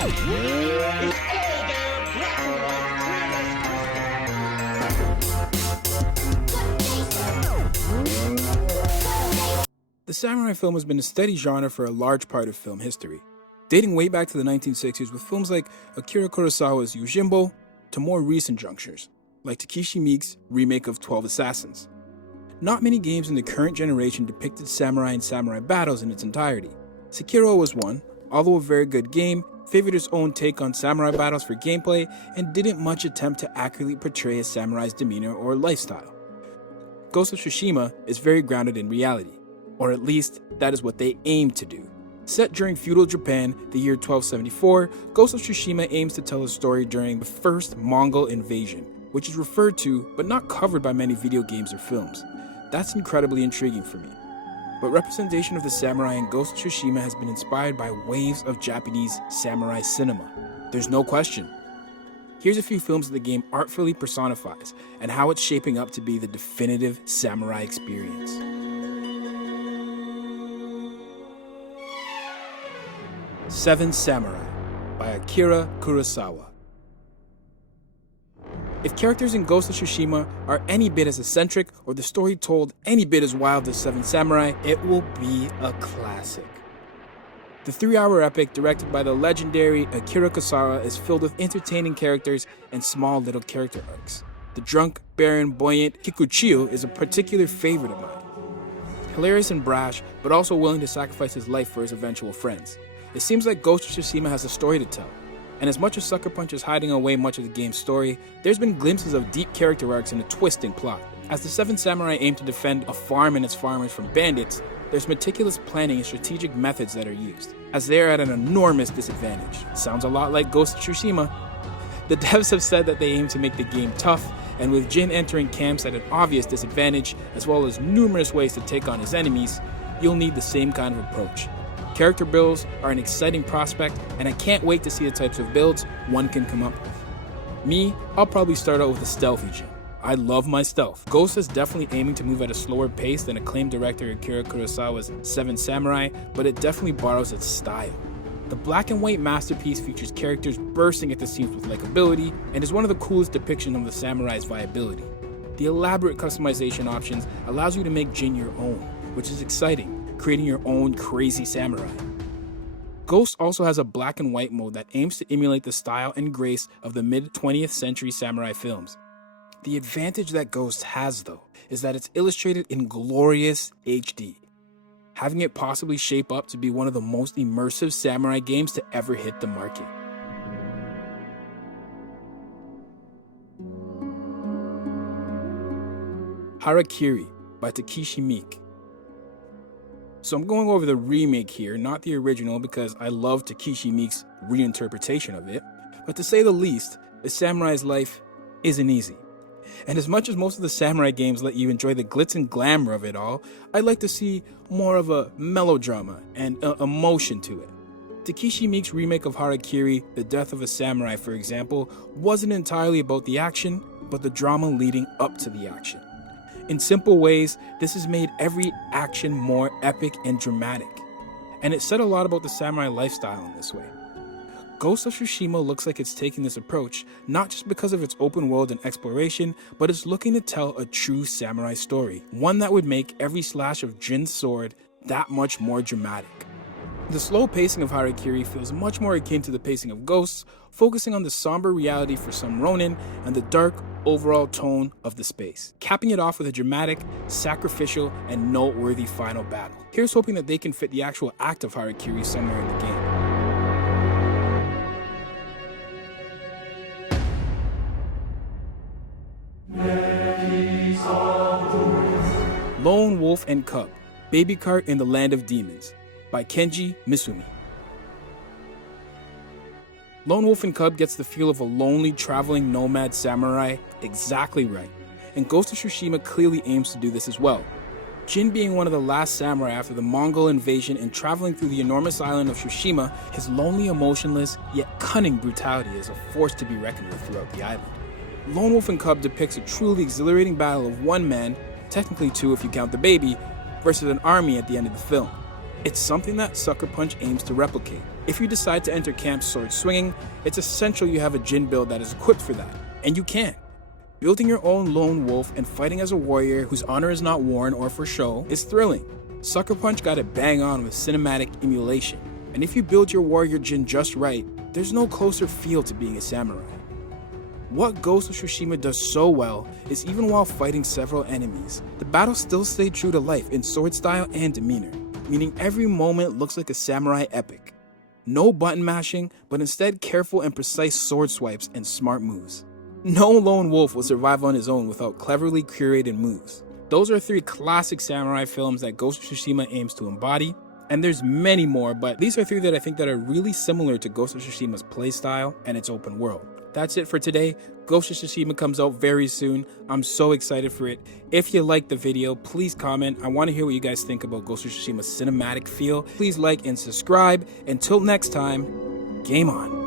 The samurai film has been a steady genre for a large part of film history, dating way back to the 1960s with films like Akira Kurosawa's Yojimbo to more recent junctures, like Takeshi Miike's remake of 12 Assassins. Not many games in the current generation depicted samurai and samurai battles in its entirety. Sekiro was one, although a very good game, favored its own take on samurai battles for gameplay and didn't much attempt to accurately portray a samurai's demeanor or lifestyle. Ghost of Tsushima is very grounded in reality, or at least that is what they aim to do. Set during feudal Japan, the year 1274, Ghost of Tsushima aims to tell a story during the first Mongol invasion, which is referred to but not covered by many video games or films. That's incredibly intriguing for me. But representation of the samurai in Ghost of Tsushima has been inspired by waves of Japanese samurai cinema. There's no question. Here's a few films that the game artfully personifies and how it's shaping up to be the definitive samurai experience. Seven Samurai by Akira Kurosawa. If characters in Ghost of Tsushima are any bit as eccentric or the story told any bit as wild as Seven Samurai, it will be a classic. The 3-hour epic, directed by the legendary Akira Kurosawa, is filled with entertaining characters and small little character arcs. The drunk, barren, buoyant Kikuchiyo is a particular favorite of mine. Hilarious and brash, but also willing to sacrifice his life for his eventual friends. It seems like Ghost of Tsushima has a story to tell, and as much as Sucker Punch is hiding away much of the game's story, there's been glimpses of deep character arcs and a twisting plot. As the Seven Samurai aim to defend a farm and its farmers from bandits, there's meticulous planning and strategic methods that are used, as they are at an enormous disadvantage. Sounds a lot like Ghost of Tsushima. The devs have said that they aim to make the game tough, and with Jin entering camps at an obvious disadvantage, as well as numerous ways to take on his enemies, you'll need the same kind of approach. Character builds are an exciting prospect, and I can't wait to see the types of builds one can come up with. Me, I'll probably start out with a stealthy Jin. I love my stealth. Ghost is definitely aiming to move at a slower pace than acclaimed director Akira Kurosawa's Seven Samurai, but it definitely borrows its style. The black and white masterpiece features characters bursting at the seams with likability and is one of the coolest depictions of the samurai's viability. The elaborate customization options allows you to make Jin your own, which is exciting, creating your own crazy samurai. Ghost also has a black and white mode that aims to emulate the style and grace of the mid-20th century samurai films. The advantage that Ghost has, though, is that it's illustrated in glorious HD, having it possibly shape up to be one of the most immersive samurai games to ever hit the market. Harakiri by Takeshi Miike. So I'm going over the remake here, not the original, because I love Takeshi Miike's reinterpretation of it, but to say the least, a samurai's life isn't easy. And as much as most of the samurai games let you enjoy the glitz and glamour of it all, I'd like to see more of a melodrama and emotion to it. Takeshi Miike's remake of Harakiri, The Death of a Samurai, for example, wasn't entirely about the action, but the drama leading up to the action. In simple ways, this has made every action more epic and dramatic, and it said a lot about the samurai lifestyle in this way. Ghost of Tsushima looks like it's taking this approach, not just because of its open world and exploration, but it's looking to tell a true samurai story, one that would make every slash of Jin's sword that much more dramatic. The slow pacing of Harakiri feels much more akin to the pacing of Ghosts, focusing on the somber reality for some Ronin and the dark overall tone of the space, capping it off with a dramatic, sacrificial, and noteworthy final battle. Here's hoping that they can fit the actual act of Harakiri somewhere in the game. Lone Wolf and Cub, Baby Cart in the Land of Demons by Kenji Misumi. Lone Wolf and Cub gets the feel of a lonely, traveling nomad samurai exactly right, and Ghost of Tsushima clearly aims to do this as well. Jin being one of the last samurai after the Mongol invasion and traveling through the enormous island of Tsushima, his lonely, emotionless, yet cunning brutality is a force to be reckoned with throughout the island. Lone Wolf and Cub depicts a truly exhilarating battle of one man, technically two if you count the baby, versus an army at the end of the film. It's something that Sucker Punch aims to replicate. If you decide to enter camp sword swinging, it's essential you have a Jin build that is equipped for that, and you can. Building your own lone wolf and fighting as a warrior whose honor is not worn or for show is thrilling. Sucker Punch got it bang on with cinematic emulation, and if you build your warrior Jin just right, there's no closer feel to being a samurai. What Ghost of Tsushima does so well is even while fighting several enemies, the battles still stay true to life in sword style and demeanor, meaning every moment looks like a samurai epic. No button mashing, but instead careful and precise sword swipes and smart moves. No lone wolf will survive on his own without cleverly curated moves. Those are 3 classic samurai films that Ghost of Tsushima aims to embody, and there's many more, but these are 3 that I think that are really similar to Ghost of Tsushima's playstyle and its open world. That's it for today. Ghost of Tsushima comes out very soon. I'm so excited for it. If you liked the video, please comment. I want to hear what you guys think about Ghost of Tsushima's cinematic feel. Please like and subscribe. Until next time, game on.